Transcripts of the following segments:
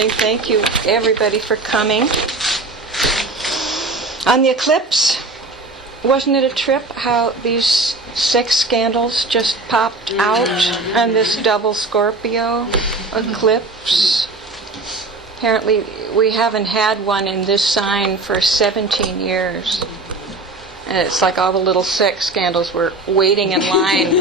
evening. Thank you, everybody, for coming. On the eclipse, wasn't it a trip how these sex scandals just popped out on this double Scorpio eclipse? Apparently, we haven't had one in this sign for 17 years. And it's like all the little sex scandals were waiting in line.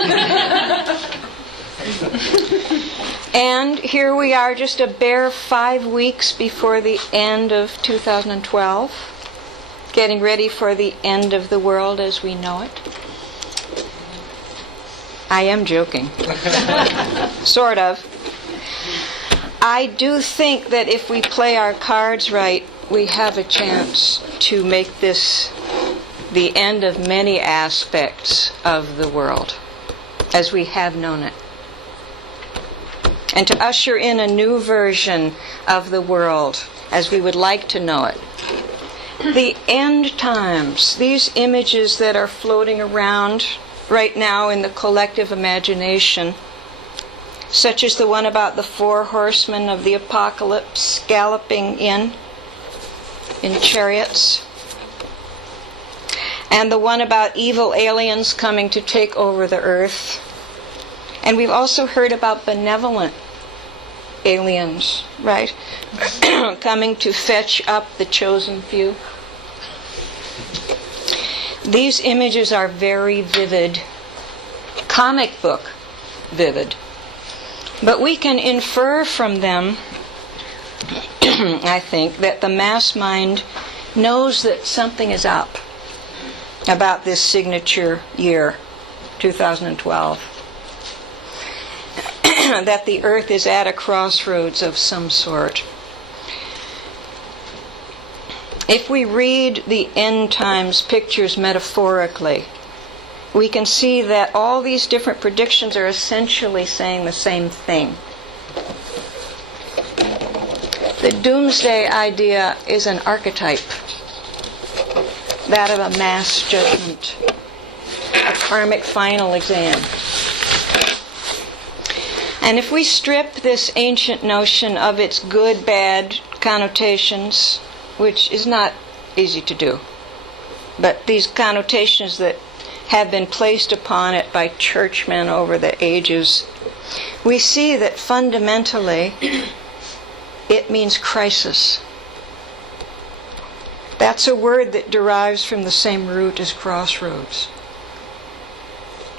And here we are, just a bare 5 weeks before the end of 2012, getting ready for the end of the world as we know it. I am joking. Sort of. I do think that if we play our cards right, we have a chance to make this the end of many aspects of the world as we have known it, and to usher in a new version of the world as we would like to know it. The end times, these images that are floating around right now in the collective imagination, such as the one about the 4 horsemen of the apocalypse galloping in chariots, and the one about evil aliens coming to take over the earth. And we've also heard about benevolent aliens, right? Coming to fetch up the chosen few. These images are very vivid, comic book vivid. But we can infer from them, I think, that the mass mind knows that something is up about this signature year, 2012. That the earth is at a crossroads of some sort. If we read the end times pictures metaphorically, we can see that all these different predictions are essentially saying the same thing. The doomsday idea is an archetype, that of a mass judgment, a karmic final exam. And if we strip this ancient notion of its good, bad connotations, which is not easy to do, but these connotations that have been placed upon it by churchmen over the ages, we see that fundamentally it means crisis. That's a word that derives from the same root as crossroads.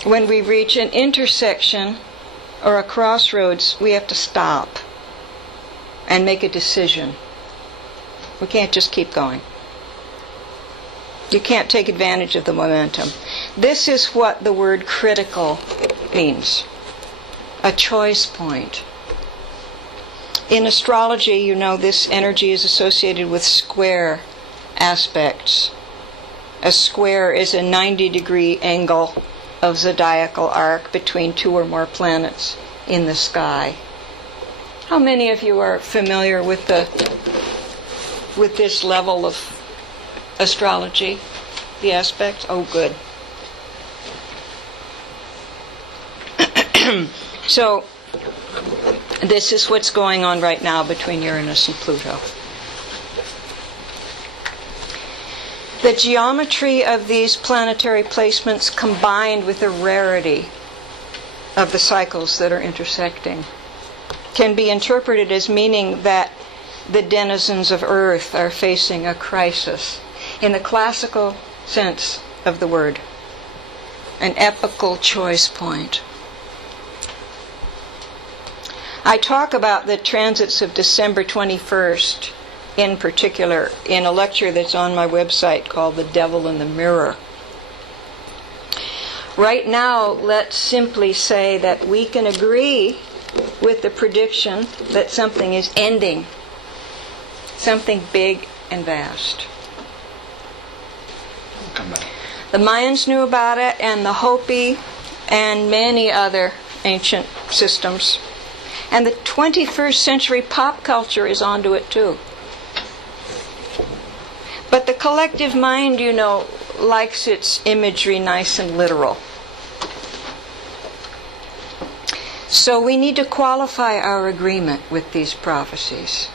When we reach an intersection or a crossroads, we have to stop and make a decision. We can't just keep going. You can't take advantage of the momentum. This is what the word critical means. A choice point. In astrology, you know, this energy is associated with square aspects. A square is a 90-degree angle of zodiacal arc between 2 or more planets in the sky. How many of you are familiar with this level of astrology, the aspects? Oh, good. So, this is what's going on right now between Uranus and Pluto. The geometry of these planetary placements, combined with the rarity of the cycles that are intersecting, can be interpreted as meaning that the denizens of Earth are facing a crisis, in the classical sense of the word, an epochal choice point. I talk about the transits of December 21st in particular in a lecture that's on my website called The Devil in the Mirror. Right now, let's simply say that we can agree with the prediction that something is ending, something big and vast. The Mayans knew about it, and the Hopi, and many other ancient systems. And the 21st century pop culture is onto it too. But the collective mind, you know, likes its imagery nice and literal. So we need to qualify our agreement with these prophecies.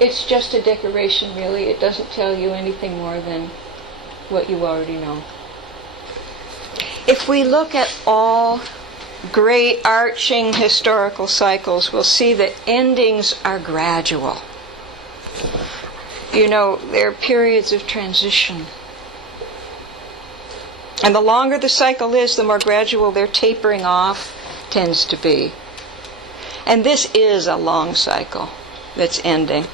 It's just a decoration, really. It doesn't tell you anything more than what you already know. If we look at all great arching historical cycles, we'll see that endings are gradual. You know, there are periods of transition. And the longer the cycle is, the more gradual their tapering off tends to be. And this is a long cycle that's ending.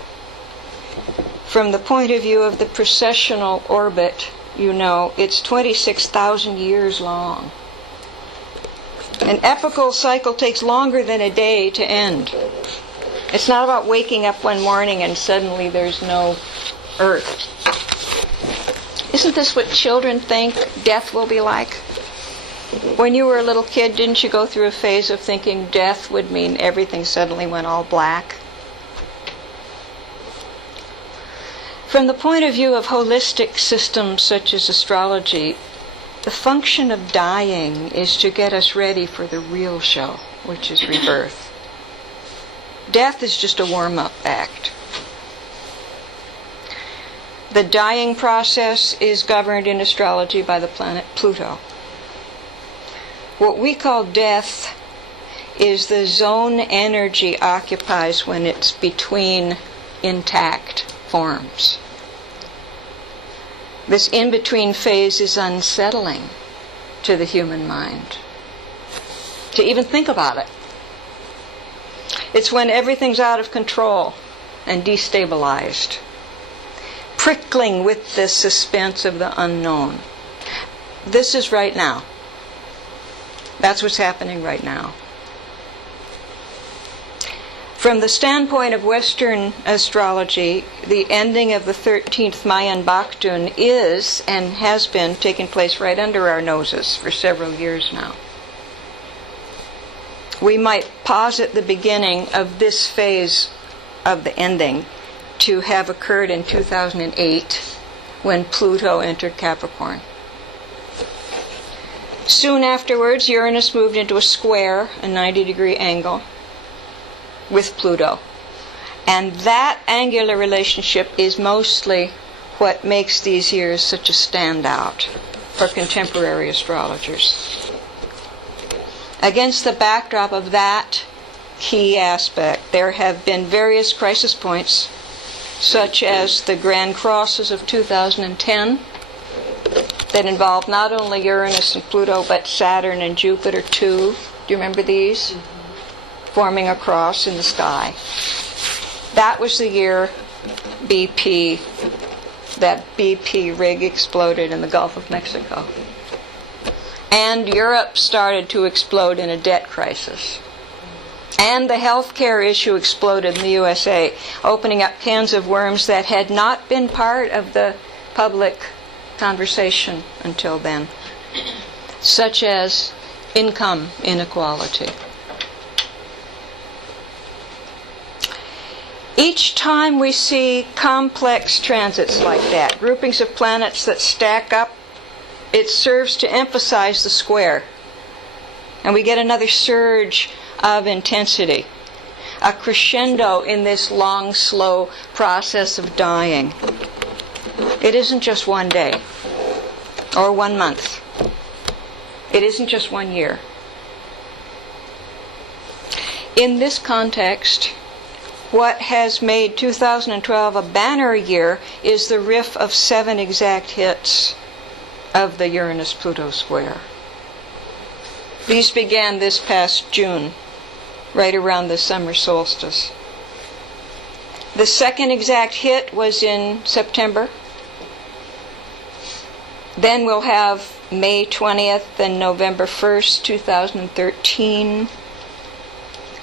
From the point of view of the precessional orbit, you know, it's 26,000 years long. An epochal cycle takes longer than a day to end. It's not about waking up one morning and suddenly there's no Earth. Isn't this what children think death will be like? When you were a little kid, didn't you go through a phase of thinking death would mean everything suddenly went all black? From the point of view of holistic systems such as astrology, the function of dying is to get us ready for the real show, which is rebirth. Death is just a warm-up act. The dying process is governed in astrology by the planet Pluto. What we call death is the zone energy occupies when it's between intact forms. This in-between phase is unsettling to the human mind, to even think about it. It's when everything's out of control and destabilized, prickling with the suspense of the unknown. This is right now. That's what's happening right now. From the standpoint of Western astrology, the ending of the 13th Mayan Baktun is and has been taking place right under our noses for several years now. We might posit the beginning of this phase of the ending to have occurred in 2008 when Pluto entered Capricorn. Soon afterwards, Uranus moved into a square, a 90-degree angle, with Pluto. And that angular relationship is mostly what makes these years such a standout for contemporary astrologers. Against the backdrop of that key aspect, there have been various crisis points, such as the Grand Crosses of 2010, that involved not only Uranus and Pluto, but Saturn and Jupiter too. Do you remember these? Forming a cross in the sky. That was the year that BP rig exploded in the Gulf of Mexico. And Europe started to explode in a debt crisis. And the healthcare issue exploded in the USA, opening up cans of worms that had not been part of the public conversation until then, such as income inequality. Each time we see complex transits like that, groupings of planets that stack up, it serves to emphasize the square. And we get another surge of intensity, a crescendo in this long, slow process of dying. It isn't just one day or 1 month. It isn't just 1 year. In this context, what has made 2012 a banner year is the riff of 7 exact hits of the Uranus-Pluto square. These began this past June, right around the summer solstice. The second exact hit was in September. Then we'll have May 20th and November 1st, 2013.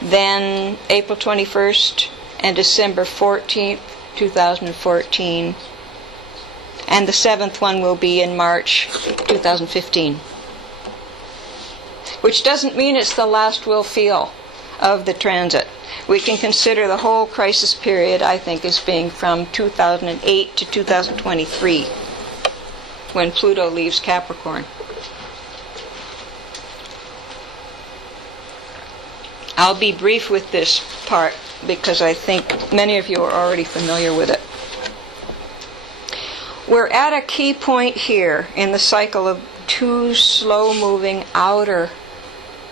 Then April 21st and December 14th, 2014. And the 7th one will be in March 2015. Which doesn't mean it's the last we'll feel of the transit. We can consider the whole crisis period, I think, as being from 2008 to 2023, when Pluto leaves Capricorn. I'll be brief with this part because I think many of you are already familiar with it. We're at a key point here in the cycle of two slow-moving outer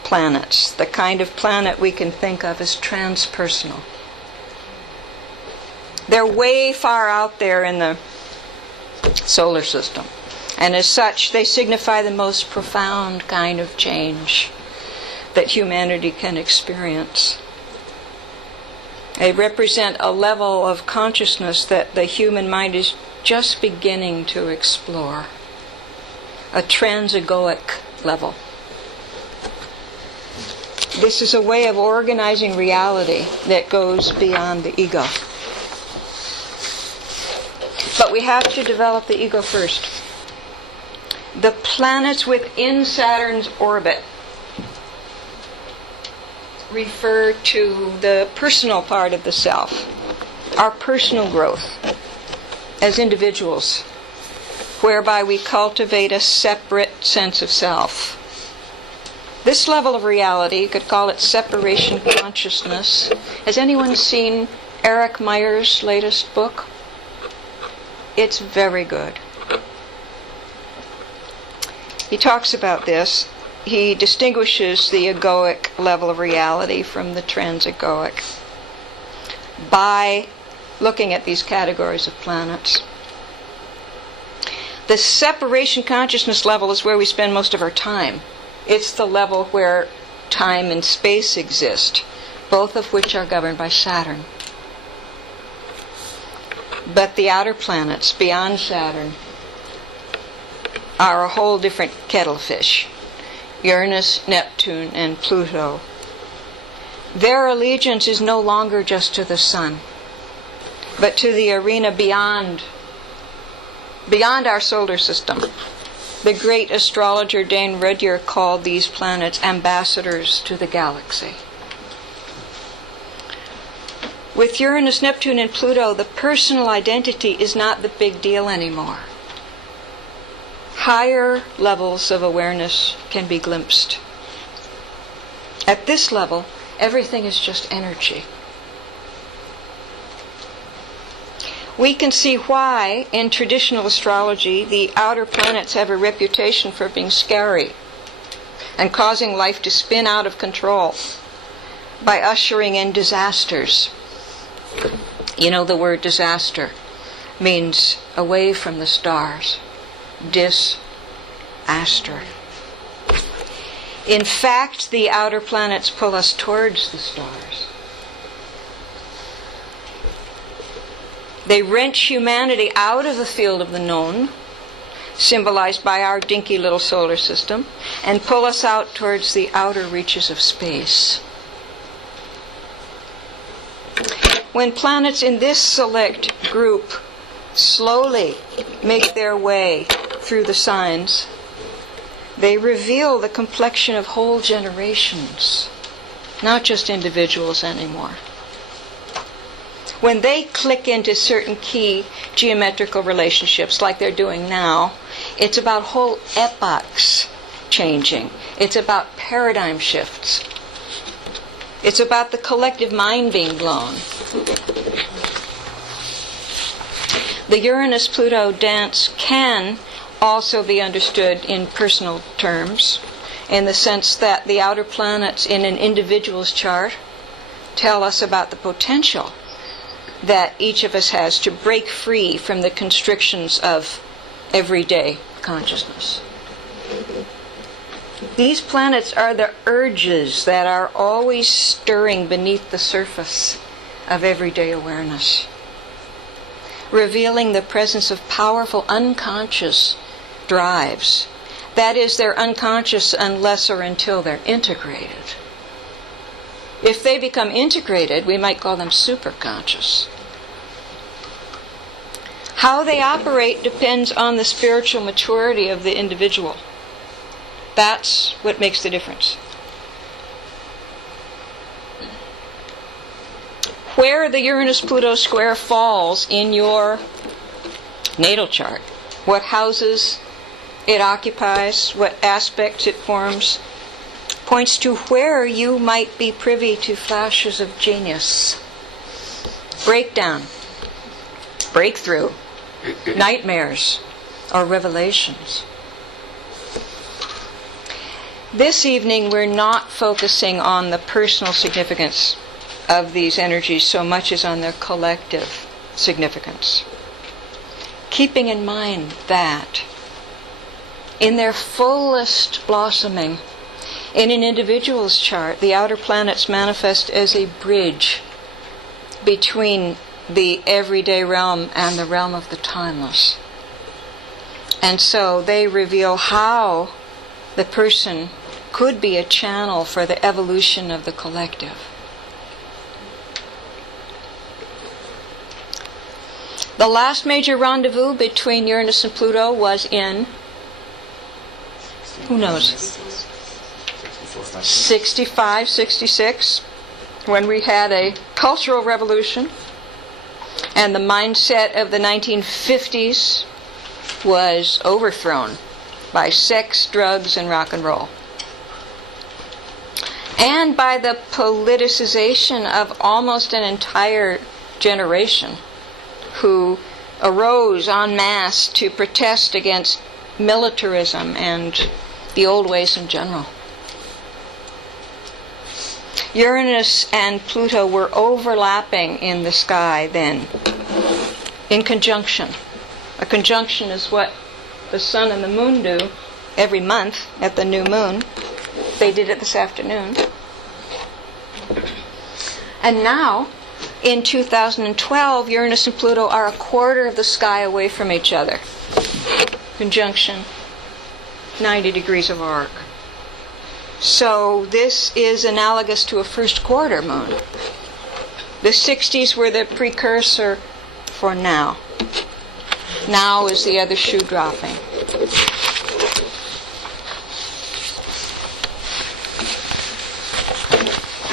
planets, the kind of planet we can think of as transpersonal. They're way far out there in the solar system, and as such, they signify the most profound kind of change that humanity can experience. They represent a level of consciousness that the human mind is just beginning to explore, a transegoic level. This is a way of organizing reality that goes beyond the ego. But we have to develop the ego first. The planets within Saturn's orbit refer to the personal part of the self, our personal growth as individuals, whereby we cultivate a separate sense of self. This level of reality, you could call it separation consciousness. Has anyone seen Eric Meyer's latest book? It's very good. He talks about this. He distinguishes the egoic level of reality from the transegoic by looking at these categories of planets. The separation consciousness level is where we spend most of our time. It's the level where time and space exist, both of which are governed by Saturn. But the outer planets beyond Saturn are a whole different kettle of fish. Uranus, Neptune, and Pluto. Their allegiance is no longer just to the sun, but to the arena beyond our solar system. The great astrologer Dane Rudhyar called these planets ambassadors to the galaxy. With Uranus, Neptune, and Pluto, the personal identity is not the big deal anymore. Higher levels of awareness can be glimpsed. At this level, everything is just energy. We can see why, in traditional astrology, the outer planets have a reputation for being scary and causing life to spin out of control by ushering in disasters. You know, the word disaster means away from the stars. Dis-aster. In fact, the outer planets pull us towards the stars. They wrench humanity out of the field of the known, symbolized by our dinky little solar system, and pull us out towards the outer reaches of space. When planets in this select group slowly make their way through the signs, they reveal the complexion of whole generations, not just individuals anymore. When they click into certain key geometrical relationships like they're doing now, it's about whole epochs changing. It's about paradigm shifts. It's about the collective mind being blown. The Uranus-Pluto dance can also be understood in personal terms, in the sense that the outer planets in an individual's chart tell us about the potential that each of us has to break free from the constrictions of everyday consciousness. These planets are the urges that are always stirring beneath the surface of everyday awareness, revealing the presence of powerful unconscious drives. That is, they're unconscious unless or until they're integrated. If they become integrated, we might call them superconscious. How they operate depends on the spiritual maturity of the individual. That's what makes the difference. Where the Uranus-Pluto square falls in your natal chart, what houses it occupies, what aspects it forms, points to where you might be privy to flashes of genius breakdown, breakthrough, nightmares, or revelations. This evening, we're not focusing on the personal significance of these energies so much as on their collective significance. Keeping in mind that in their fullest blossoming, in an individual's chart, the outer planets manifest as a bridge between the everyday realm and the realm of the timeless. And so they reveal how the person could be a channel for the evolution of the collective. The last major rendezvous between Uranus and Pluto was in, who knows, 65, 66, when we had a cultural revolution, and the mindset of the 1950s was overthrown by sex, drugs, and rock and roll. And by the politicization of almost an entire generation who arose en masse to protest against militarism and the old ways in general. Uranus and Pluto were overlapping in the sky then, in conjunction. A conjunction is what the sun and the moon do every month at the new moon. They did it this afternoon. And now, in 2012, Uranus and Pluto are a quarter of the sky away from each other. Conjunction, 90 degrees of arc. So this is analogous to a first quarter moon. The 60s were the precursor for now. Now is the other shoe dropping.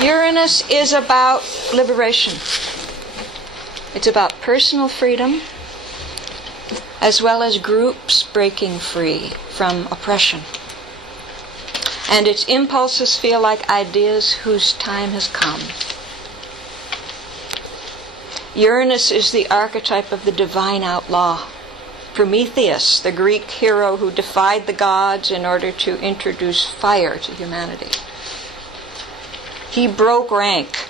Uranus is about liberation. It's about personal freedom as well as groups breaking free from oppression. And its impulses feel like ideas whose time has come. Uranus is the archetype of the divine outlaw. Prometheus, the Greek hero who defied the gods in order to introduce fire to humanity. He broke rank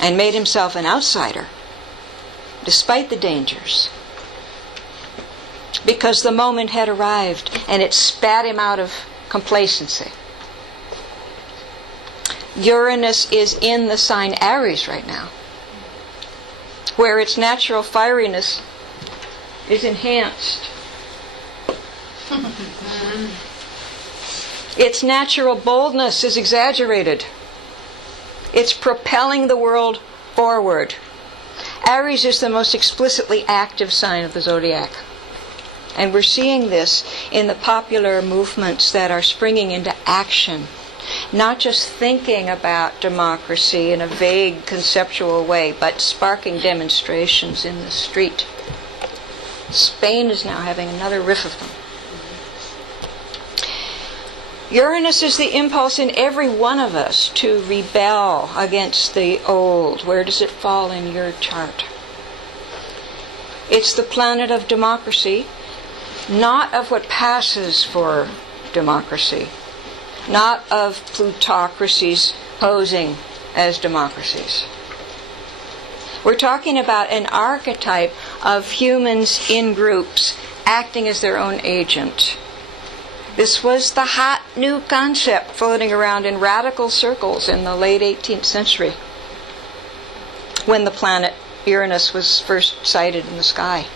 and made himself an outsider, despite the dangers, because the moment had arrived and it spat him out of complacency. Uranus is in the sign Aries right now, where its natural fieriness is enhanced. Its natural boldness is exaggerated. It's propelling the world forward. Aries is the most explicitly active sign of the zodiac. And we're seeing this in the popular movements that are springing into action. Not just thinking about democracy in a vague conceptual way, but sparking demonstrations in the street. Spain is now having another riff of them. Uranus is the impulse in every one of us to rebel against the old. Where does it fall in your chart? It's the planet of democracy, not of what passes for democracy, not of plutocracies posing as democracies. We're talking about an archetype of humans in groups acting as their own agent. This was the hot new concept floating around in radical circles in the late 18th century, when the planet Uranus was first sighted in the sky.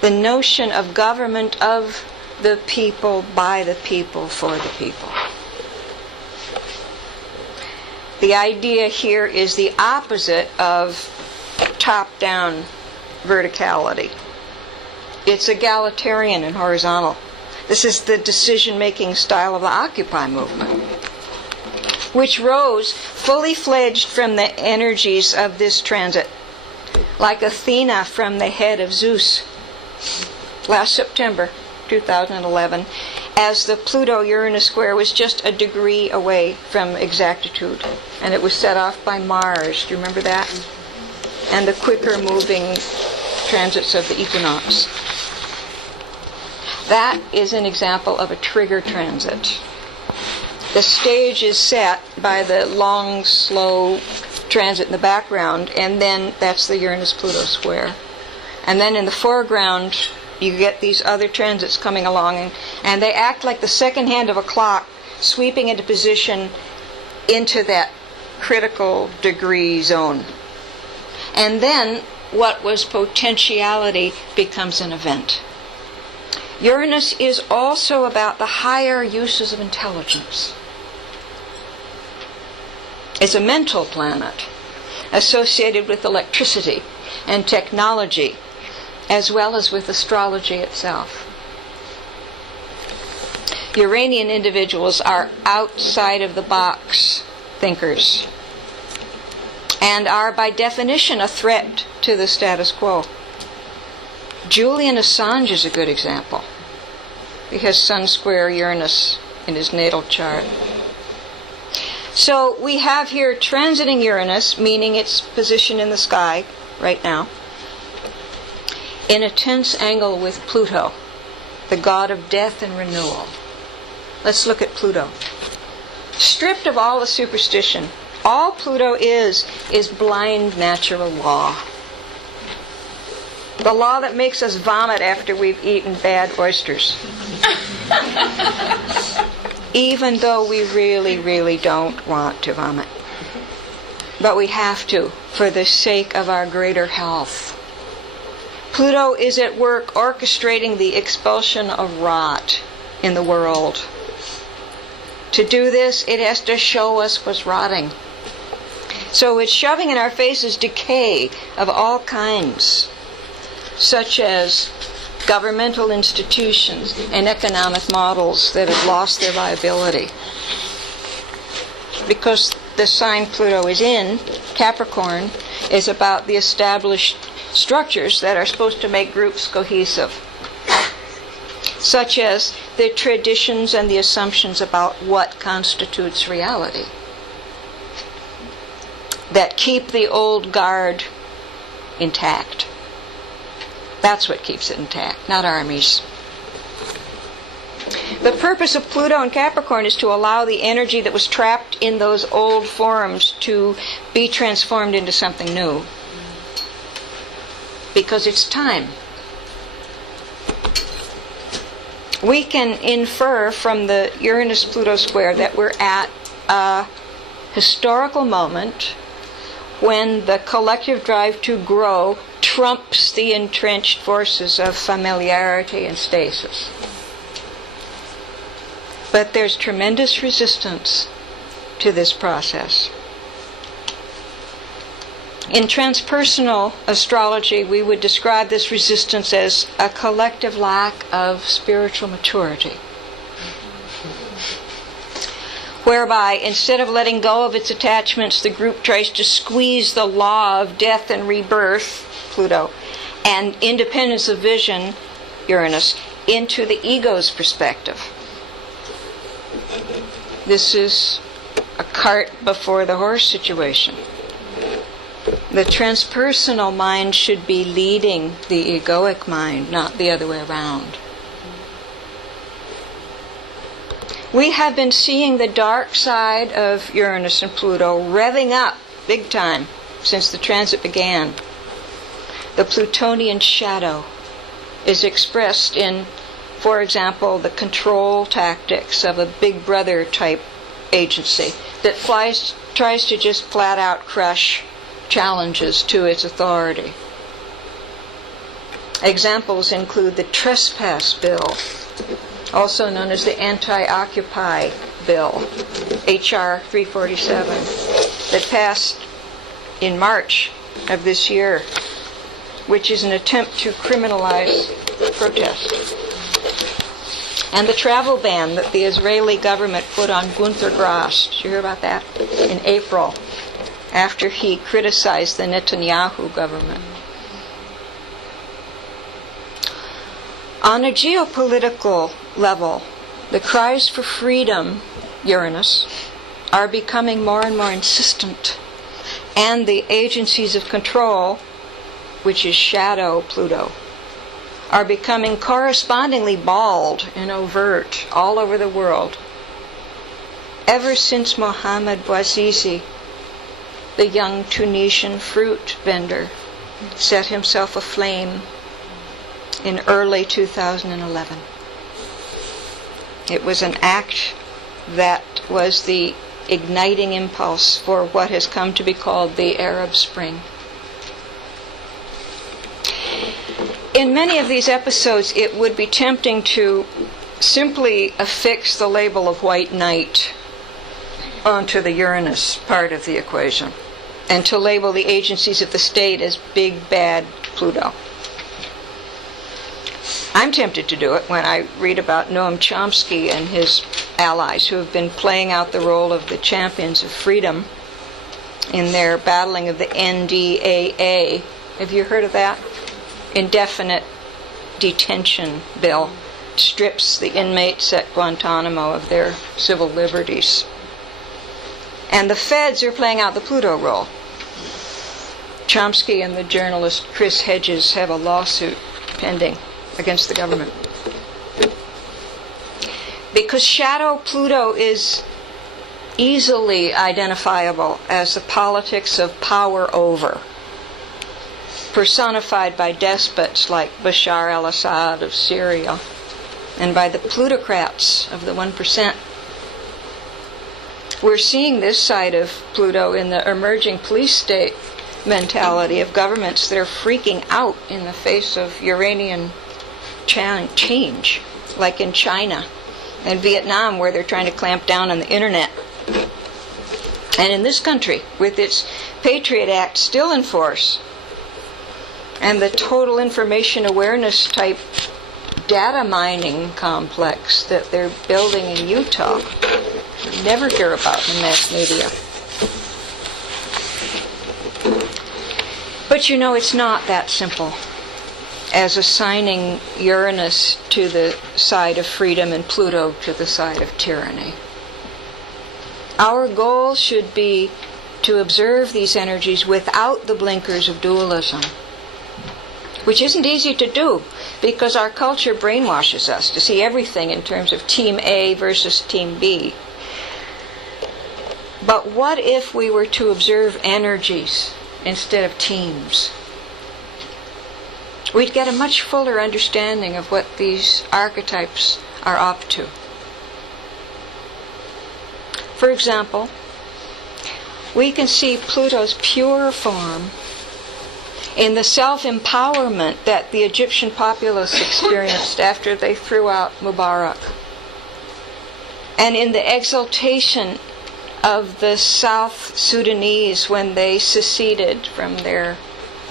The notion of government of the people, by the people, for the people. The idea here is the opposite of top-down verticality. It's egalitarian and horizontal. This is the decision-making style of the Occupy movement, which rose fully fledged from the energies of this transit, like Athena from the head of Zeus, last September 2011, as the Pluto-Uranus square was just a degree away from exactitude. And it was set off by Mars. Do you remember that? And the quicker moving transits of the equinox. That is an example of a trigger transit. The stage is set by the long, slow transit in the background, and then that's the Uranus-Pluto square. And then in the foreground, you get these other transits coming along, and they act like the second hand of a clock, sweeping into position into that critical degree zone. And then what was potentiality becomes an event. Uranus is also about the higher uses of intelligence. It's a mental planet associated with electricity and technology, as well as with astrology itself. Uranian individuals are outside of the box thinkers and are by definition a threat to the status quo. Julian Assange is a good example. He has Sun square Uranus in his natal chart. So we have here transiting Uranus, meaning its position in the sky right now, in a tense angle with Pluto, the god of death and renewal. Let's look at Pluto. Stripped of all the superstition, all Pluto is blind natural law. The law that makes us vomit after we've eaten bad oysters. Even though we really, really don't want to vomit. But we have to, for the sake of our greater health. Pluto is at work orchestrating the expulsion of rot in the world. To do this, it has to show us what's rotting. So it's shoving in our faces decay of all kinds, such as governmental institutions and economic models that have lost their viability. Because the sign Pluto is in, Capricorn, is about the established structures that are supposed to make groups cohesive, such as the traditions and the assumptions about what constitutes reality, that keep the old guard intact. That's what keeps it intact, not armies. The purpose of Pluto and Capricorn is to allow the energy that was trapped in those old forms to be transformed into something new. Because it's time. We can infer from the Uranus-Pluto square that we're at a historical moment when the collective drive to grow trumps the entrenched forces of familiarity and stasis. But there's tremendous resistance to this process. In transpersonal astrology, we would describe this resistance as a collective lack of spiritual maturity, whereby instead of letting go of its attachments, the group tries to squeeze the law of death and rebirth, Pluto, and independence of vision, Uranus, into the ego's perspective. This is a cart before the horse situation. The transpersonal mind should be leading the egoic mind, not the other way around. We have been seeing the dark side of Uranus and Pluto revving up big time since the transit began. The Plutonian shadow is expressed in, for example, the control tactics of a big brother type agency that tries to just flat out crush challenges to its authority. Examples include the Trespass Bill, also known as the Anti-Occupy Bill, H.R. 347, that passed in March of this year, which is an attempt to criminalize protest. And the travel ban that the Israeli government put on Gunther Grass, did you hear about that? In April, after he criticized the Netanyahu government. On a geopolitical level, The cries for freedom, Uranus, are becoming more and more insistent, and the agencies of control, which is shadow Pluto, are becoming correspondingly bald and overt all over the world. Ever since Mohamed Bouazizi, the young Tunisian fruit vendor, set himself aflame in early 2011. It was an act that was the igniting impulse for what has come to be called the Arab Spring. In many of these episodes, it would be tempting to simply affix the label of white knight onto the Uranus part of the equation, and to label the agencies of the state as big bad Pluto. I'm tempted to do it when I read about Noam Chomsky and his allies who have been playing out the role of the champions of freedom in their battling of the NDAA. Have you heard of that? Indefinite detention bill. Strips the inmates at Guantanamo of their civil liberties. And the feds are playing out the Pluto role. Chomsky and the journalist Chris Hedges have a lawsuit pending against the government. Because shadow Pluto is easily identifiable as the politics of power over, personified by despots like Bashar al-Assad of Syria and by the plutocrats of the 1%. We're seeing this side of Pluto in the emerging police state mentality of governments that are freaking out in the face of Uranian change, like in China and Vietnam, where they're trying to clamp down on the internet. And in this country, with its Patriot Act still in force, and the total information awareness type data mining complex that they're building in Utah, you never hear about in the mass media. But you know, it's not that simple as assigning Uranus to the side of freedom and Pluto to the side of tyranny. Our goal should be to observe these energies without the blinkers of dualism, which isn't easy to do because our culture brainwashes us to see everything in terms of Team A versus Team B. But what if we were to observe energies instead of teams? We'd get a much fuller understanding of what these archetypes are up to. For example, we can see Pluto's pure form in the self-empowerment that the Egyptian populace experienced after they threw out Mubarak, and in the exultation of the South Sudanese when they seceded from their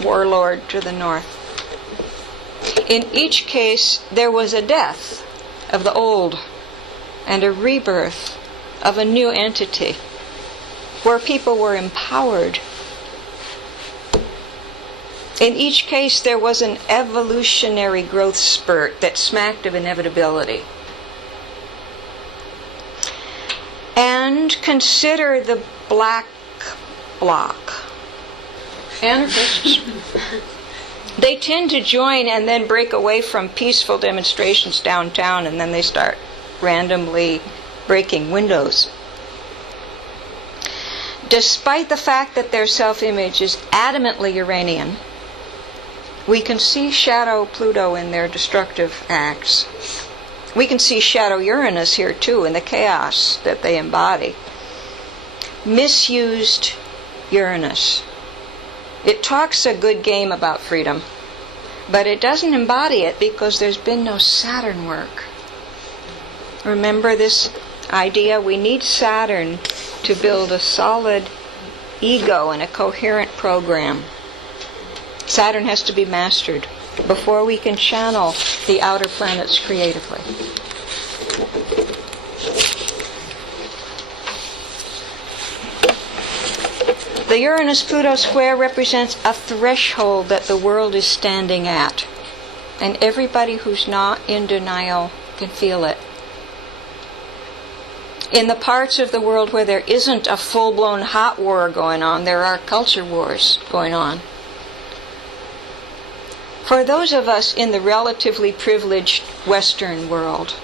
warlord to the north. In each case, there was a death of the old and a rebirth of a new entity where people were empowered. In each case, there was an evolutionary growth spurt that smacked of inevitability. And consider the black bloc. Anarchists. They tend to join and then break away from peaceful demonstrations downtown, and then they start randomly breaking windows. Despite the fact that their self-image is adamantly Uranian, we can see shadow Pluto in their destructive acts. We can see shadow Uranus here too in the chaos that they embody. Misused Uranus. It talks a good game about freedom, but it doesn't embody it because there's been no Saturn work. Remember this idea? We need Saturn to build a solid ego and a coherent program. Saturn has to be mastered before we can channel the outer planets creatively. The Uranus-Pluto square represents a threshold that the world is standing at, and everybody who's not in denial can feel it. In the parts of the world where there isn't a full-blown hot war going on, there are culture wars going on. For those of us in the relatively privileged Western world,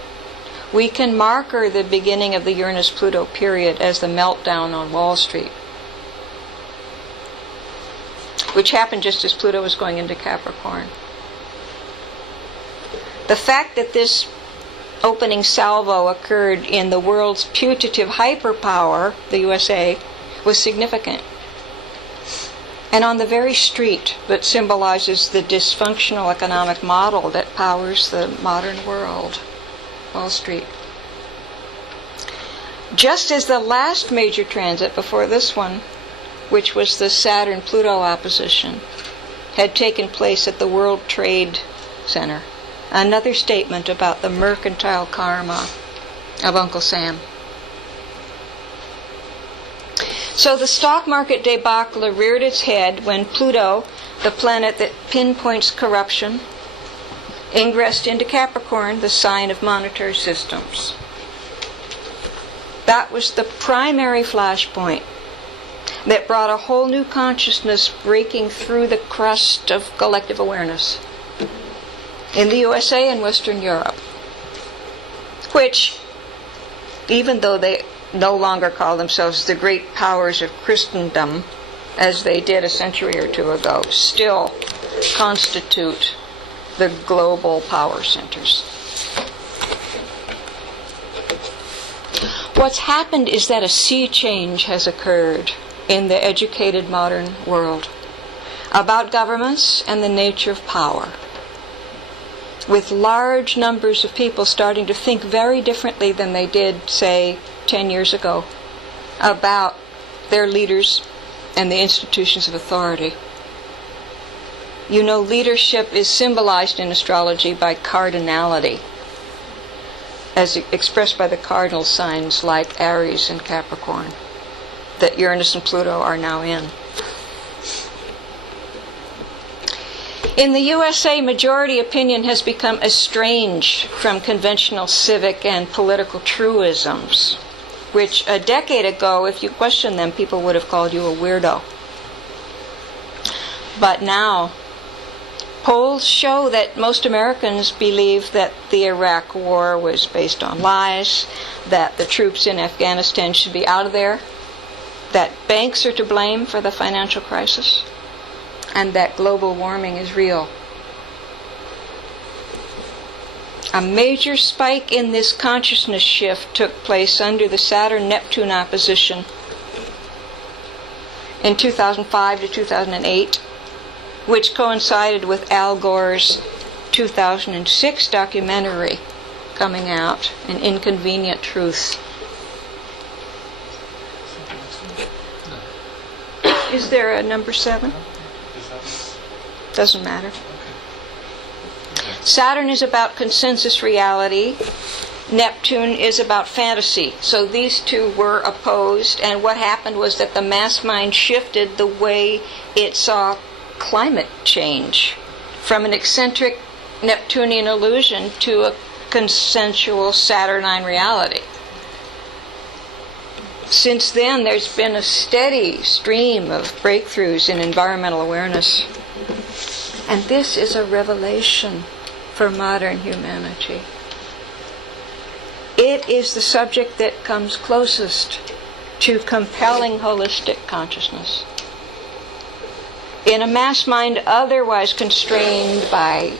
we can marker the beginning of the Uranus-Pluto period as the meltdown on Wall Street, which happened just as Pluto was going into Capricorn. The fact that this opening salvo occurred in the world's putative hyperpower, the USA, was significant. And on the very street that symbolizes the dysfunctional economic model that powers the modern world, Wall Street. Just as the last major transit before this one, which was the Saturn-Pluto opposition, had taken place at the World Trade Center, another statement about the mercantile karma of Uncle Sam. So the stock market debacle reared its head when Pluto, the planet that pinpoints corruption, ingressed into Capricorn, the sign of monetary systems. That was the primary flashpoint that brought a whole new consciousness breaking through the crust of collective awareness in the USA and Western Europe, which, even though they no longer call themselves the great powers of Christendom, as they did a century or two ago, still constitute the global power centers. What's happened is that a sea change has occurred in the educated modern world about governments and the nature of power, with large numbers of people starting to think very differently than they did, say, 10 years ago, about their leaders and the institutions of authority. You know, leadership is symbolized in astrology by cardinality, as expressed by the cardinal signs like Aries and Capricorn, that Uranus and Pluto are now in. In the USA, majority opinion has become estranged from conventional civic and political truisms, which a decade ago, if you questioned them, people would have called you a weirdo. But now, polls show that most Americans believe that the Iraq War was based on lies, that the troops in Afghanistan should be out of there, that banks are to blame for the financial crisis, and that global warming is real. A major spike in this consciousness shift took place under the Saturn-Neptune opposition in 2005 to 2008, which coincided with Al Gore's 2006 documentary coming out, An Inconvenient Truth. Is there a number 7? Doesn't matter. Saturn is about consensus reality. Neptune is about fantasy. So these two were opposed, and what happened was that the mass mind shifted the way it saw climate change from an eccentric Neptunian illusion to a consensual Saturnine reality. Since then, there's been a steady stream of breakthroughs in environmental awareness. And this is a revelation for modern humanity. It is the subject that comes closest to compelling holistic consciousness. In a mass mind otherwise constrained by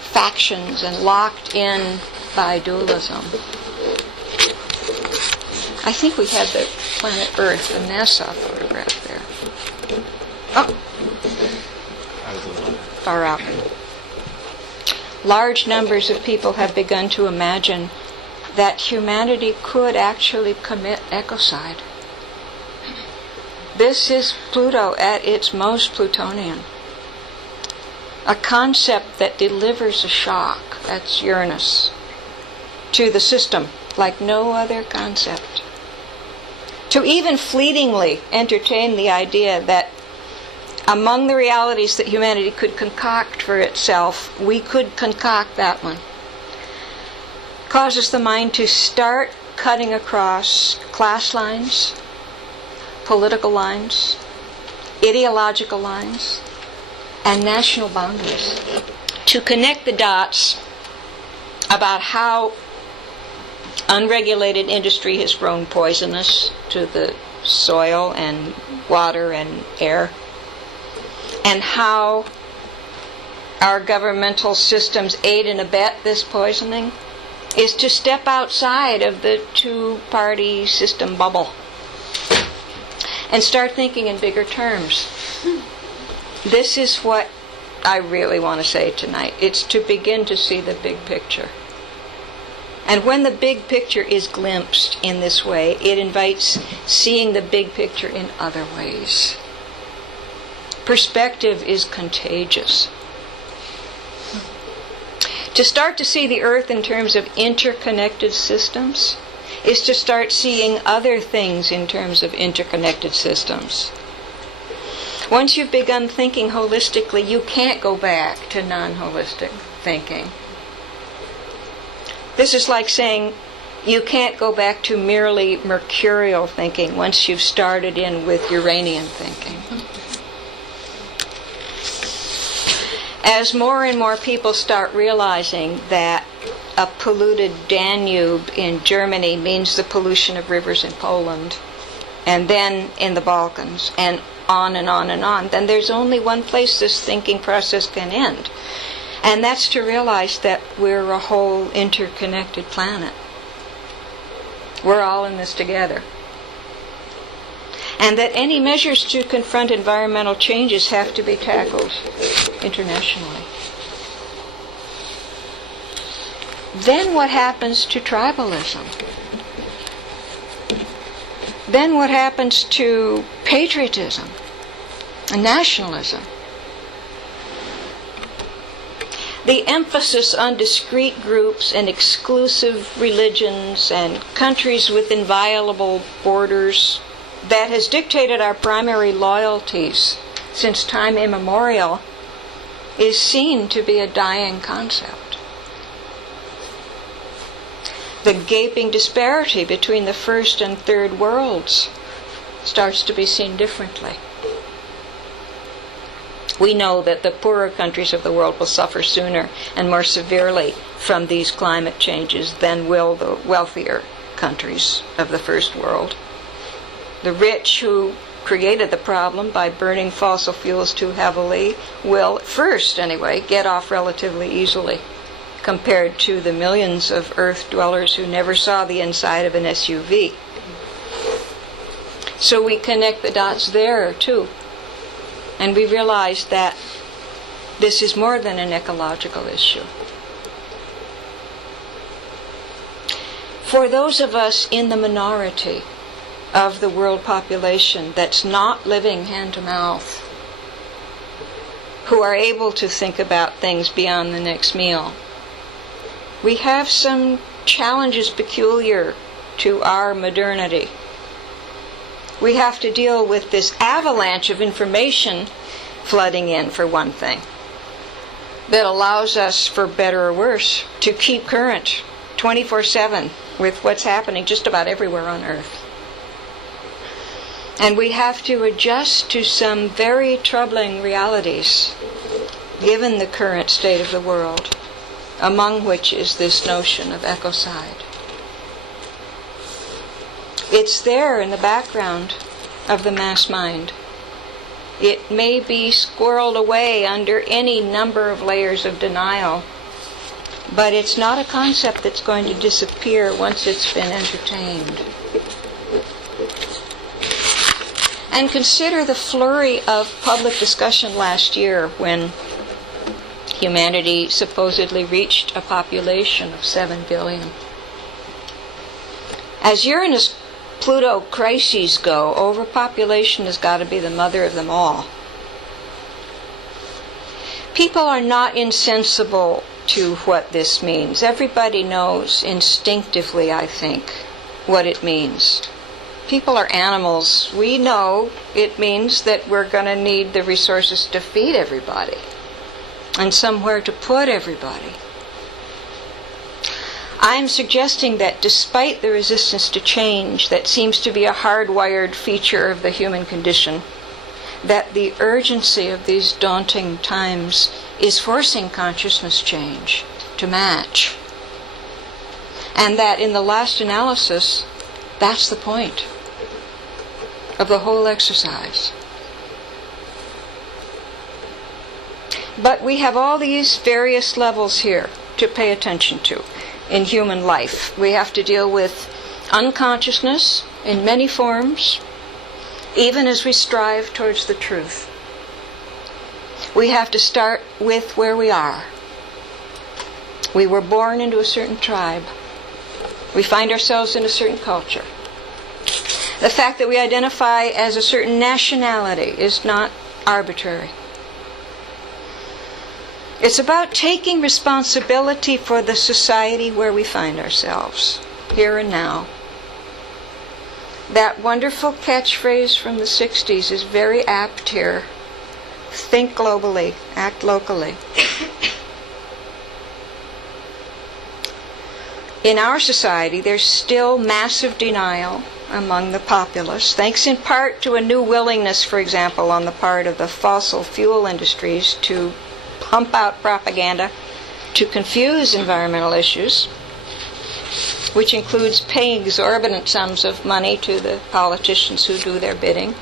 factions and locked in by dualism. I think we have the planet Earth, the NASA photograph there. Oh, far out. Large numbers of people have begun to imagine that humanity could actually commit ecocide. This is Pluto at its most Plutonian. A concept that delivers a shock, that's Uranus, to the system like no other concept. To even fleetingly entertain the idea that among the realities that humanity could concoct for itself, we could concoct that one, causes the mind to start cutting across class lines, political lines, ideological lines, and national boundaries, to connect the dots about how unregulated industry has grown poisonous to the soil and water and air, and how our governmental systems aid and abet this poisoning, is to step outside of the two-party system bubble and start thinking in bigger terms. This is what I really want to say tonight. It's to begin to see the big picture. And when the big picture is glimpsed in this way, it invites seeing the big picture in other ways. Perspective is contagious. To start to see the earth in terms of interconnected systems is to start seeing other things in terms of interconnected systems. Once you've begun thinking holistically, you can't go back to non-holistic thinking. This is like saying you can't go back to merely mercurial thinking once you've started in with Uranian thinking. As more and more people start realizing that a polluted Danube in Germany means the pollution of rivers in Poland, and then in the Balkans, and on and on and on, then there's only one place this thinking process can end. And that's to realize that we're a whole interconnected planet. We're all in this together. And that any measures to confront environmental changes have to be tackled internationally. Then what happens to tribalism? Then what happens to patriotism and nationalism? The emphasis on discrete groups and exclusive religions and countries with inviolable borders that has dictated our primary loyalties since time immemorial is seen to be a dying concept. The gaping disparity between the first and third worlds starts to be seen differently. We know that the poorer countries of the world will suffer sooner and more severely from these climate changes than will the wealthier countries of the first world. The rich, who created the problem by burning fossil fuels too heavily, will, first anyway, get off relatively easily compared to the millions of Earth dwellers who never saw the inside of an SUV. So we connect the dots there too. And we realize that this is more than an ecological issue. For those of us in the minority of the world population that's not living hand to mouth, who are able to think about things beyond the next meal, we have some challenges peculiar to our modernity. We have to deal with this avalanche of information flooding in, for one thing, that allows us, for better or worse, to keep current 24/7 with what's happening just about everywhere on Earth. And we have to adjust to some very troubling realities, given the current state of the world, among which is this notion of ecocide. It's there in the background of the mass mind. It may be squirreled away under any number of layers of denial, but it's not a concept that's going to disappear once it's been entertained. And consider the flurry of public discussion last year when humanity supposedly reached a population of 7 billion. As Uranus-Pluto crises go, overpopulation has got to be the mother of them all. People are not insensible to what this means. Everybody knows instinctively, I think, what it means. People are animals. We know it means that we're going to need the resources to feed everybody and somewhere to put everybody. I'm suggesting that despite the resistance to change that seems to be a hardwired feature of the human condition, that the urgency of these daunting times is forcing consciousness change to match. And that in the last analysis, that's the point of the whole exercise. But we have all these various levels here to pay attention to in human life. We have to deal with unconsciousness in many forms, even as we strive towards the truth. We have to start with where we are. We were born into a certain tribe. We find ourselves in a certain culture. The fact that we identify as a certain nationality is not arbitrary. It's about taking responsibility for the society where we find ourselves, here and now. That wonderful catchphrase from the 60s is very apt here. Think globally, act locally. In our society, there's still massive denial among the populace, thanks in part to a new willingness, for example, on the part of the fossil fuel industries to pump out propaganda to confuse environmental issues, which includes paying exorbitant sums of money to the politicians who do their bidding.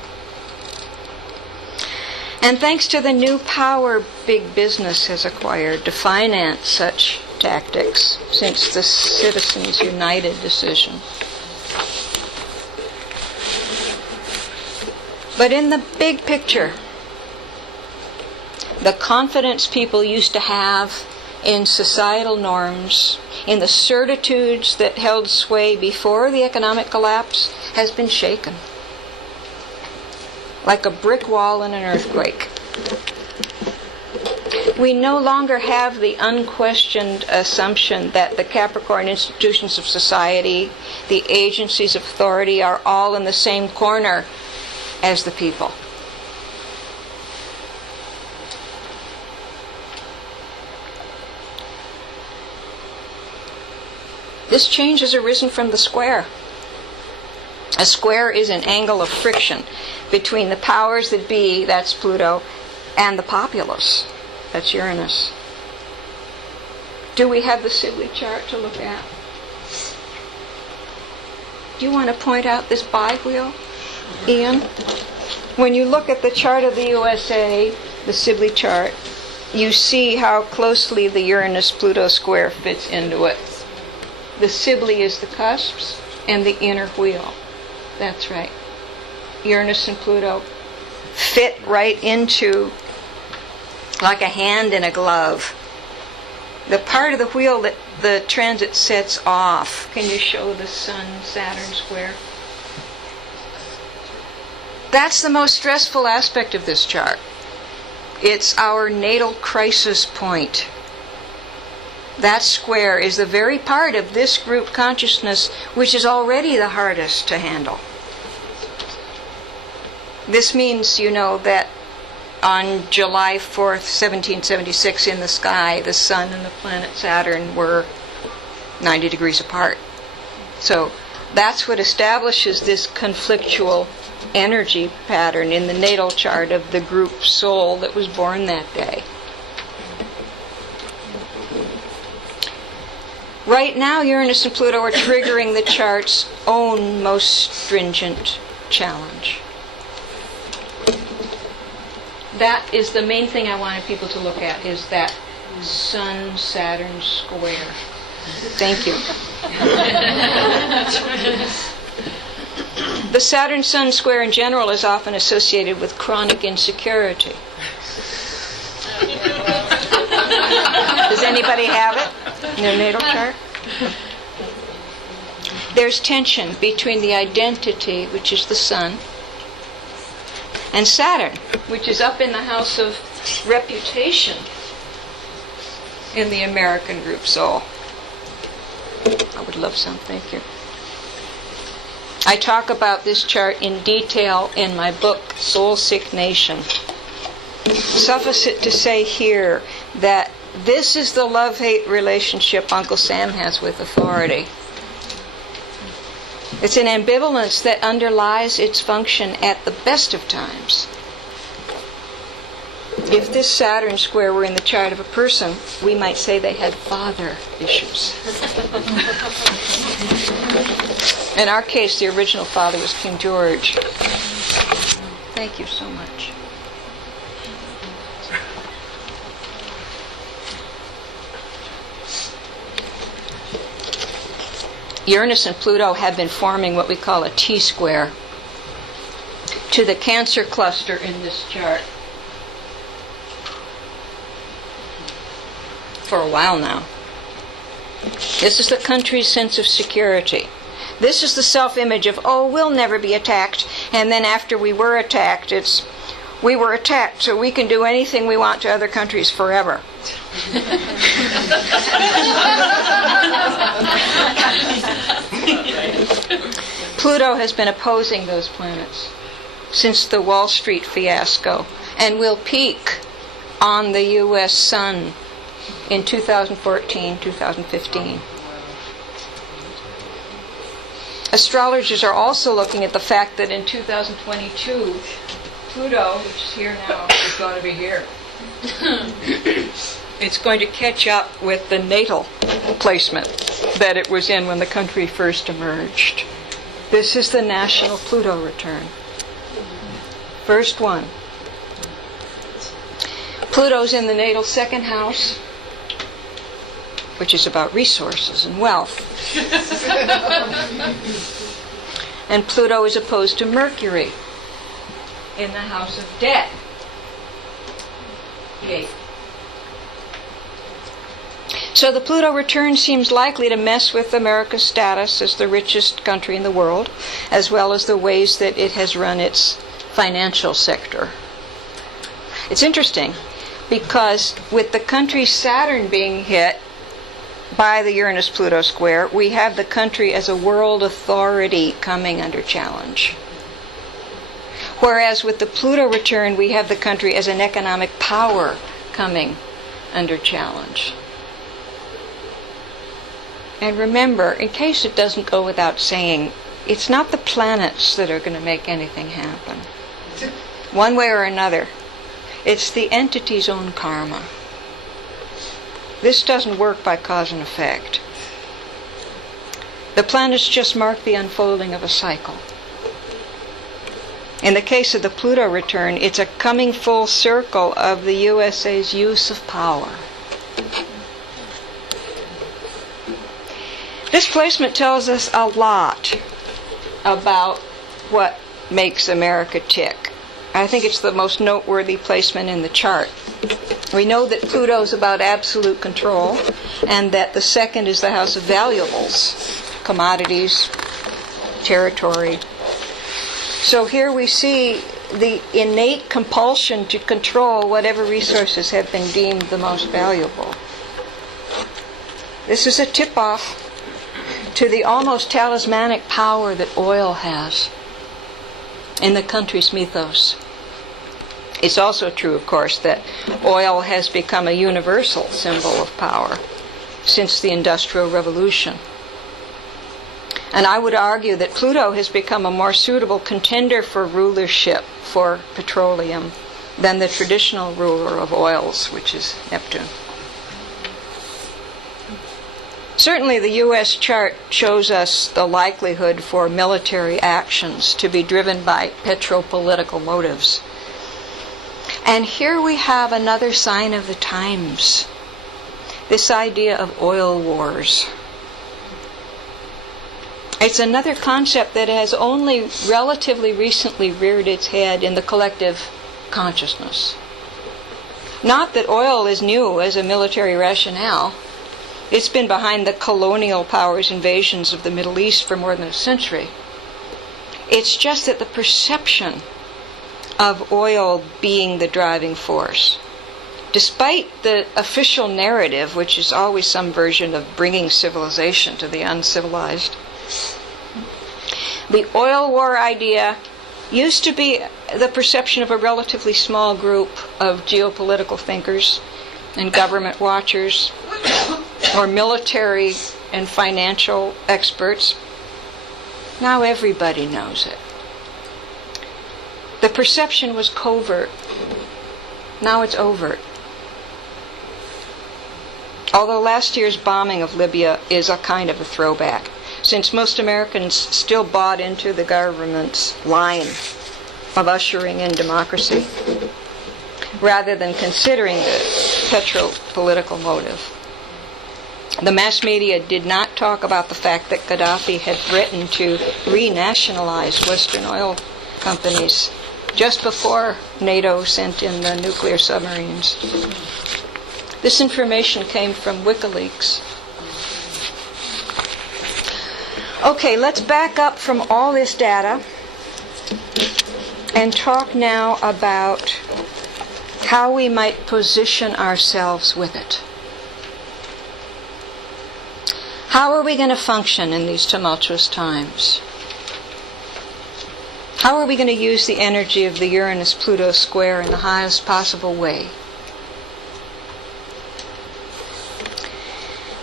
And thanks to the new power big business has acquired to finance such tactics since the Citizens United decision. But in the big picture, the confidence people used to have in societal norms, in the certitudes that held sway before the economic collapse, has been shaken. Like a brick wall in an earthquake. We no longer have the unquestioned assumption that the Capricorn institutions of society, the agencies of authority, are all in the same corner as the people. This change has arisen from the square. A square is an angle of friction between the powers that be, that's Pluto, and the populace, that's Uranus. Do we have the Sibley chart to look at? Do you want to point out this bi-wheel, Ian? When you look at the chart of the USA, the Sibley chart, you see how closely the Uranus-Pluto square fits into it. The Sibley is the cusps and the inner wheel. That's right. Uranus and Pluto fit right into, like a hand in a glove, the part of the wheel that the transit sets off. Can you show the Sun-Saturn square? That's the most stressful aspect of this chart. It's our natal crisis point. That square is the very part of this group consciousness which is already the hardest to handle. This means, that on July 4th, 1776, in the sky, the Sun and the planet Saturn were 90 degrees apart. So that's what establishes this conflictual energy pattern in the natal chart of the group soul that was born that day. Right now, Uranus and Pluto are triggering the chart's own most stringent challenge. That is the main thing I wanted people to look at, is that Sun-Saturn square. Thank you. The Saturn-Sun square in general is often associated with chronic insecurity. Does anybody have it in their natal chart? There's tension between the identity, which is the Sun, and Saturn, which is up in the house of reputation in the American group soul. I would love some, thank you. I talk about this chart in detail in my book, Soul Sick Nation. Suffice it to say here that This is the love-hate relationship Uncle Sam has with authority. It's an ambivalence that underlies its function at the best of times. If this Saturn square were in the chart of a person, we might say they had father issues. In our case, the original father was King George. Thank you so much. Uranus and Pluto have been forming what we call a T-square to the Cancer cluster in this chart for a while now. This is the country's sense of security. This is the self-image of, oh, we'll never be attacked. And then after we were attacked, it's, we were attacked, so we can do anything we want to other countries forever. Pluto has been opposing those planets since the Wall Street fiasco and will peak on the U.S. sun in 2014, 2015. Astrologers are also looking at the fact that in 2022, Pluto, which is here now, is going to be here. It's going to catch up with the natal placement that it was in when the country first emerged. This is the national Pluto return. First one. Pluto's in the natal second house, which is about resources and wealth. And Pluto is opposed to Mercury in the house of debt. 8. So the Pluto return seems likely to mess with America's status as the richest country in the world, as well as the ways that it has run its financial sector. It's interesting because with the country's Saturn being hit by the Uranus-Pluto square, we have the country as a world authority coming under challenge. Whereas with the Pluto return, we have the country as an economic power coming under challenge. And remember, in case it doesn't go without saying, it's not the planets that are going to make anything happen. One way or another. It's the entity's own karma. This doesn't work by cause and effect. The planets just mark the unfolding of a cycle. In the case of the Pluto return, it's a coming full circle of the USA's use of power. This placement tells us a lot about what makes America tick. I think it's the most noteworthy placement in the chart. We know that Pluto's about absolute control, and that the second is the house of valuables, commodities, territory. So here we see the innate compulsion to control whatever resources have been deemed the most valuable. This is a tip-off to the almost talismanic power that oil has in the country's mythos. It's also true, of course, that oil has become a universal symbol of power since the Industrial Revolution. And I would argue that Pluto has become a more suitable contender for rulership for petroleum than the traditional ruler of oils, which is Neptune. Certainly the U.S. chart shows us the likelihood for military actions to be driven by petropolitical motives. And here we have another sign of the times, this idea of oil wars. It's another concept that has only relatively recently reared its head in the collective consciousness. Not that oil is new as a military rationale. It's been behind the colonial powers' invasions of the Middle East for more than a century. It's just that the perception of oil being the driving force, despite the official narrative, which is always some version of bringing civilization to the uncivilized, the oil war idea used to be the perception of a relatively small group of geopolitical thinkers, and government watchers or military and financial experts. Now everybody knows it. The perception was covert. Now it's overt. Although last year's bombing of Libya is a kind of a throwback, since most Americans still bought into the government's line of ushering in democracy, rather than considering the petro-political motive. The mass media did not talk about the fact that Gaddafi had threatened to renationalize Western oil companies just before NATO sent in the nuclear submarines. This information came from WikiLeaks. Okay, let's back up from all this data and talk now about how we might position ourselves with it. How are we going to function in these tumultuous times? How are we going to use the energy of the Uranus-Pluto square in the highest possible way?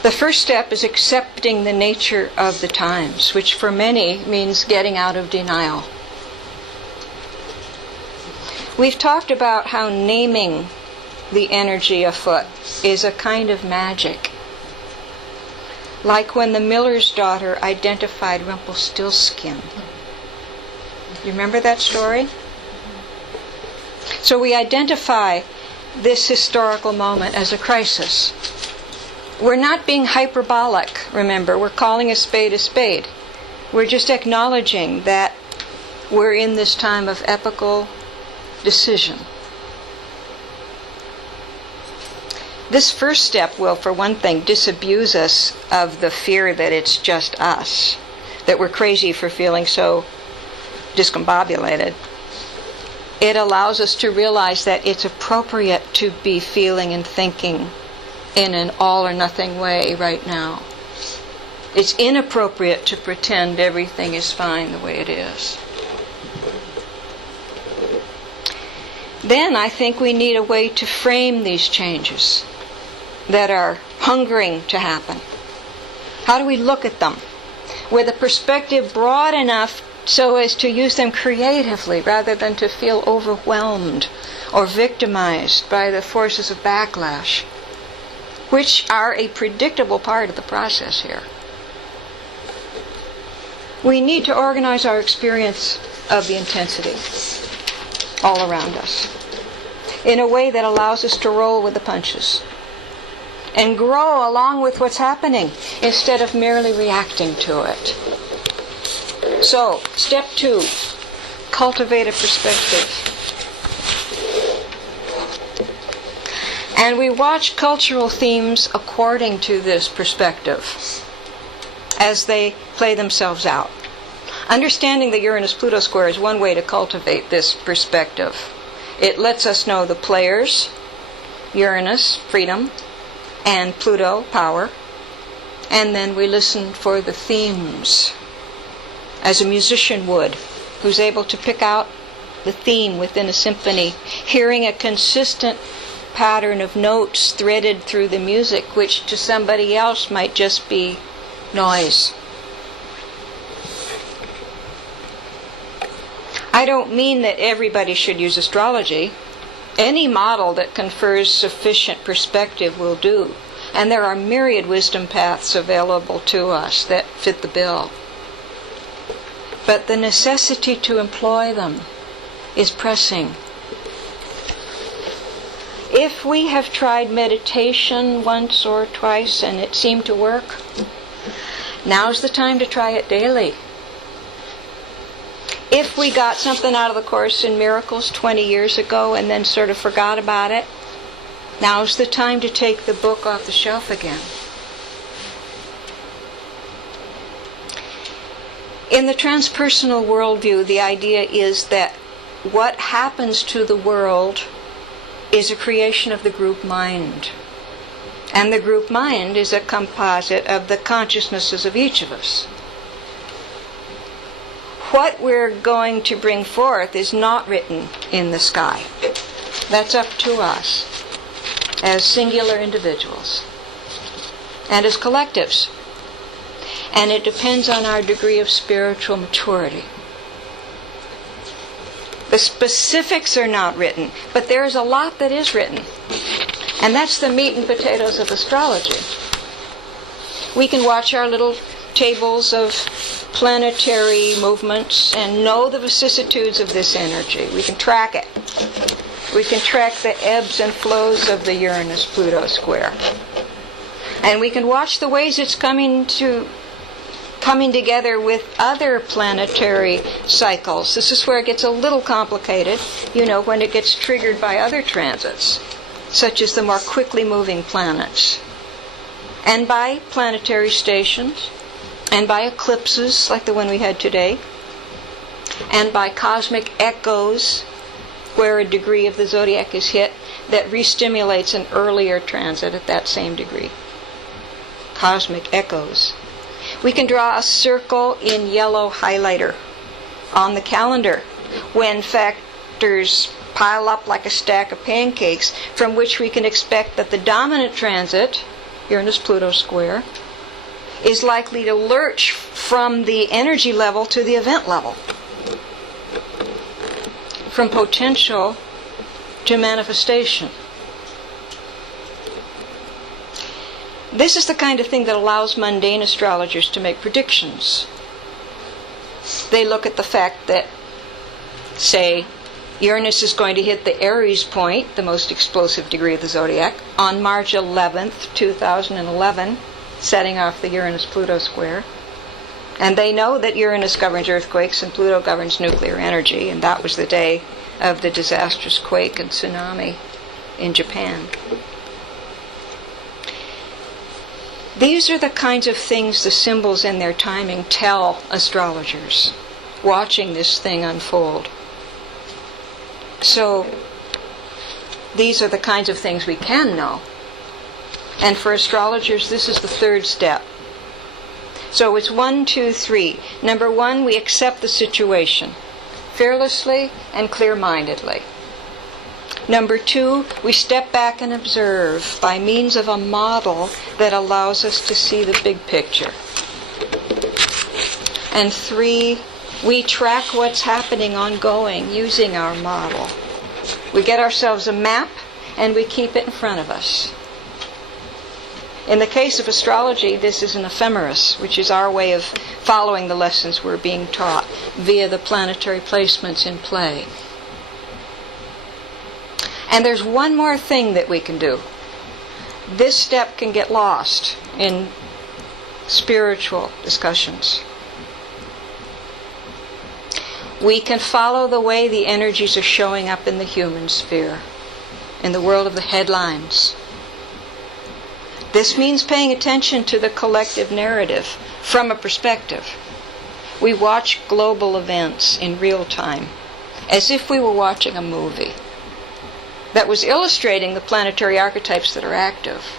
The first step is accepting the nature of the times, which for many means getting out of denial. We've talked about how naming the energy afoot is a kind of magic. Like when the miller's daughter identified Rumpelstiltskin. You remember that story? So we identify this historical moment as a crisis. We're not being hyperbolic, remember. We're calling a spade a spade. We're just acknowledging that we're in this time of epical decision. This first step will, for one thing, disabuse us of the fear that it's just us, that we're crazy for feeling so discombobulated. It allows us to realize that it's appropriate to be feeling and thinking in an all or nothing way right now. It's inappropriate to pretend everything is fine the way it is. Then I think we need a way to frame these changes that are hungering to happen. How do we look at them? With a perspective broad enough so as to use them creatively rather than to feel overwhelmed or victimized by the forces of backlash, which are a predictable part of the process here. We need to organize our experience of the intensity all around us in a way that allows us to roll with the punches and grow along with what's happening instead of merely reacting to it. So, step 2, cultivate a perspective. And we watch cultural themes according to this perspective as they play themselves out. Understanding the Uranus-Pluto square is one way to cultivate this perspective. It lets us know the players, Uranus, freedom, and Pluto, power, and then we listen for the themes, as a musician would, who's able to pick out the theme within a symphony, hearing a consistent pattern of notes threaded through the music, which to somebody else might just be noise. I don't mean that everybody should use astrology. Any model that confers sufficient perspective will do. And there are myriad wisdom paths available to us that fit the bill. But the necessity to employ them is pressing. If we have tried meditation once or twice and it seemed to work, now's the time to try it daily. If we got something out of the Course in Miracles 20 years ago and then sort of forgot about it, now's the time to take the book off the shelf again. In the transpersonal worldview, the idea is that what happens to the world is a creation of the group mind. And the group mind is a composite of the consciousnesses of each of us. What we're going to bring forth is not written in the sky. That's up to us. as singular individuals and as collectives. And it depends on our degree of spiritual maturity. The specifics are not written, but there is a lot that is written. And that's the meat and potatoes of astrology. We can watch our little tables of planetary movements and know the vicissitudes of this energy. We can track it. We can track the ebbs and flows of the Uranus-Pluto square. And we can watch the ways it's coming together with other planetary cycles. This is where it gets a little complicated, when it gets triggered by other transits, such as the more quickly moving planets, and by planetary stations, and by eclipses like the one we had today, and by cosmic echoes, where a degree of the zodiac is hit that re-stimulates an earlier transit at that same degree. Cosmic echoes. We can draw a circle in yellow highlighter on the calendar when factors pile up like a stack of pancakes, from which we can expect that the dominant transit, Uranus-Pluto square, is likely to lurch from the energy level to the event level, from potential to manifestation. This is the kind of thing that allows mundane astrologers to make predictions. They look at the fact that, say, Uranus is going to hit the Aries point, the most explosive degree of the zodiac, on March 11th, 2011, setting off the Uranus-Pluto square. And they know that Uranus governs earthquakes and Pluto governs nuclear energy, and that was the day of the disastrous quake and tsunami in Japan. These are the kinds of things the symbols in their timing tell astrologers, watching this thing unfold. So, these are the kinds of things we can know. And for astrologers, this is the third step. So it's 1, 2, 3. Number 1, we accept the situation, fearlessly and clear-mindedly. Number 2, we step back and observe by means of a model that allows us to see the big picture. And 3, we track what's happening ongoing using our model. We get ourselves a map and we keep it in front of us. In the case of astrology, this is an ephemeris, which is our way of following the lessons we're being taught via the planetary placements in play. And there's one more thing that we can do. This step can get lost in spiritual discussions. We can follow the way the energies are showing up in the human sphere, in the world of the headlines. This means paying attention to the collective narrative from a perspective. We watch global events in real time, as if we were watching a movie that was illustrating the planetary archetypes that are active.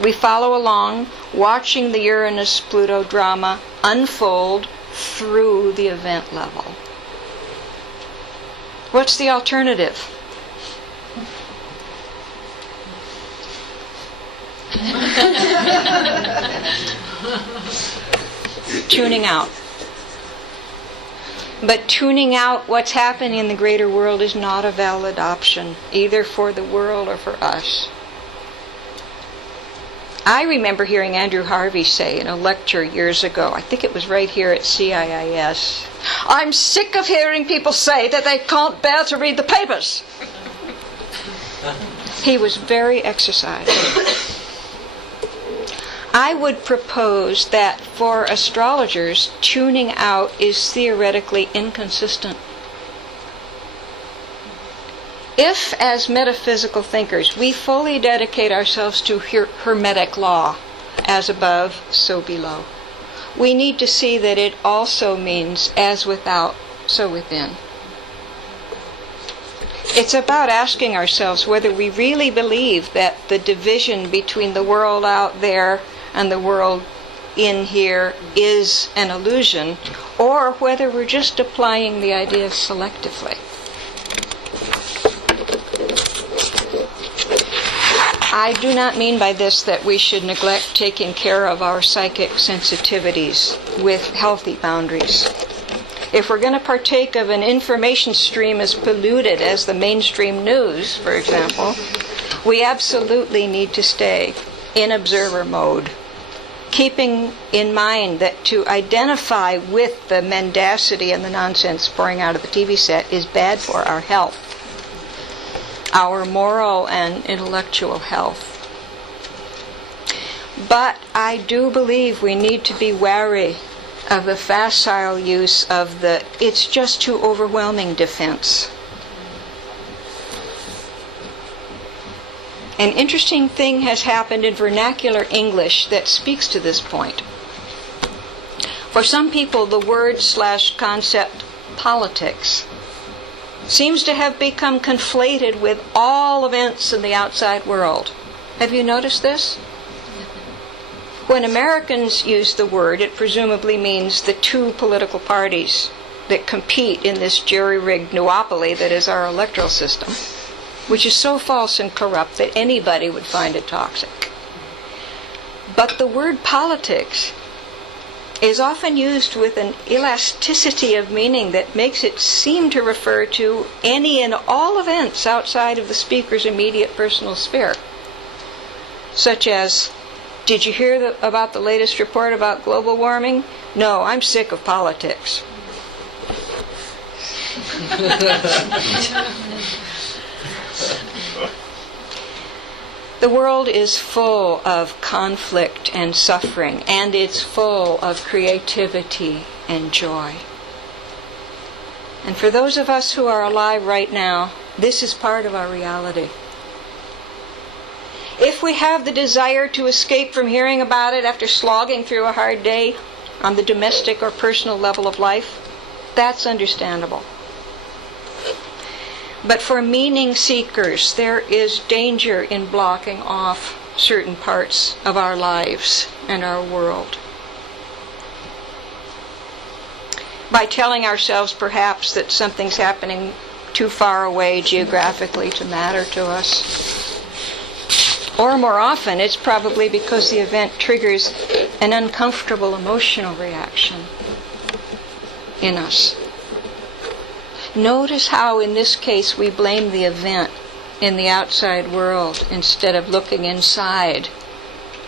We follow along, watching the Uranus-Pluto drama unfold through the event level. What's the alternative? Tuning out. But tuning out what's happening in the greater world is not a valid option, either for the world or for us. I remember hearing Andrew Harvey say in a lecture years ago, I think it was right here at CIIS, "I'm sick of hearing people say that they can't bear to read the papers." He was very exercised. I would propose that for astrologers, tuning out is theoretically inconsistent. If, as metaphysical thinkers, we fully dedicate ourselves to Hermetic law, as above, so below, we need to see that it also means as without, so within. It's about asking ourselves whether we really believe that the division between the world out there and the world in here is an illusion, or whether we're just applying the ideas selectively. I do not mean by this that we should neglect taking care of our psychic sensitivities with healthy boundaries. If we're going to partake of an information stream as polluted as the mainstream news, for example, we absolutely need to stay in observer mode, keeping in mind that to identify with the mendacity and the nonsense pouring out of the TV set is bad for our health, our moral and intellectual health. But I do believe we need to be wary of the facile use of the "it's just too overwhelming" defense. An interesting thing has happened in vernacular English that speaks to this point. For some people, the word/concept politics seems to have become conflated with all events in the outside world. Have you noticed this? When Americans use the word, it presumably means the two political parties that compete in this jerry-rigged duopoly that is our electoral system, which is so false and corrupt that anybody would find it toxic. But the word politics is often used with an elasticity of meaning that makes it seem to refer to any and all events outside of the speaker's immediate personal sphere, such as, "Did you hear about the latest report about global warming? No, I'm sick of politics." The world is full of conflict and suffering, and it's full of creativity and joy. And for those of us who are alive right now, this is part of our reality. If we have the desire to escape from hearing about it after slogging through a hard day on the domestic or personal level of life, that's understandable. But for meaning seekers, there is danger in blocking off certain parts of our lives and our world. By telling ourselves perhaps that something's happening too far away geographically to matter to us. Or more often, it's probably because the event triggers an uncomfortable emotional reaction in us. Notice how in this case we blame the event in the outside world instead of looking inside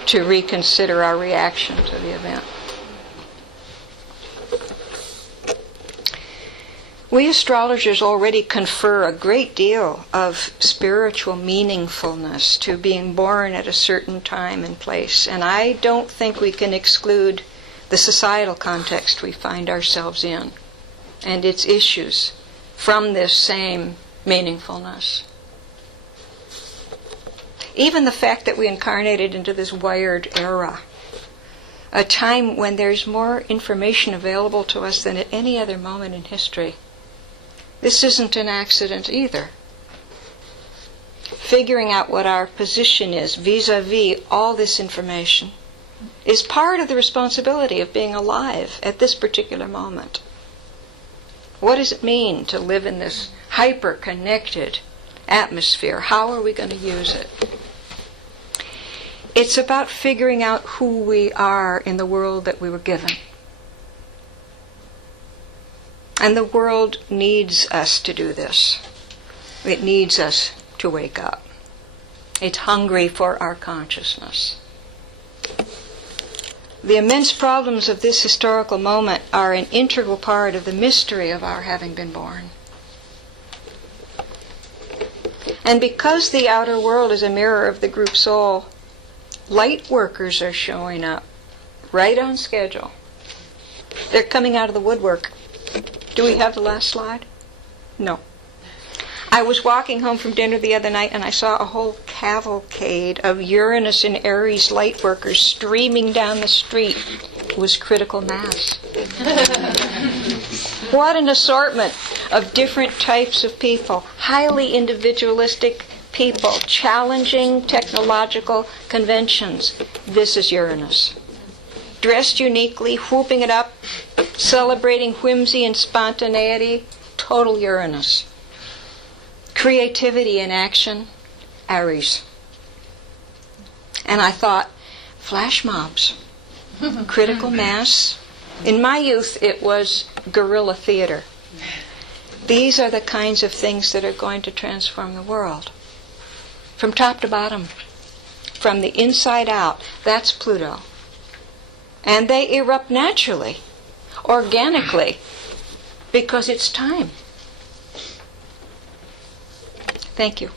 to reconsider our reaction to the event. We astrologers already confer a great deal of spiritual meaningfulness to being born at a certain time and place, and I don't think we can exclude the societal context we find ourselves in and its issues from this same meaningfulness. Even the fact that we incarnated into this wired era, a time when there's more information available to us than at any other moment in history, this isn't an accident either. Figuring out what our position is vis-a-vis all this information is part of the responsibility of being alive at this particular moment. What does it mean to live in this hyper-connected atmosphere? How are we going to use it? It's about figuring out who we are in the world that we were given. And the world needs us to do this. It needs us to wake up. It's hungry for our consciousness. The immense problems of this historical moment are an integral part of the mystery of our having been born. And because the outer world is a mirror of the group soul, light workers are showing up right on schedule. They're coming out of the woodwork. Do we have the last slide? No. I was walking home from dinner the other night and I saw a whole cavalcade of Uranus and Aries light workers streaming down the street. It was critical mass. What an assortment of different types of people, highly individualistic people, challenging technological conventions. This is Uranus. Dressed uniquely, whooping it up, celebrating whimsy and spontaneity, total Uranus. Creativity in action, Aries. And I thought, flash mobs, critical mass. In my youth, it was guerrilla theater. These are the kinds of things that are going to transform the world. From top to bottom. From the inside out. That's Pluto. And they erupt naturally, organically, because it's time. Thank you.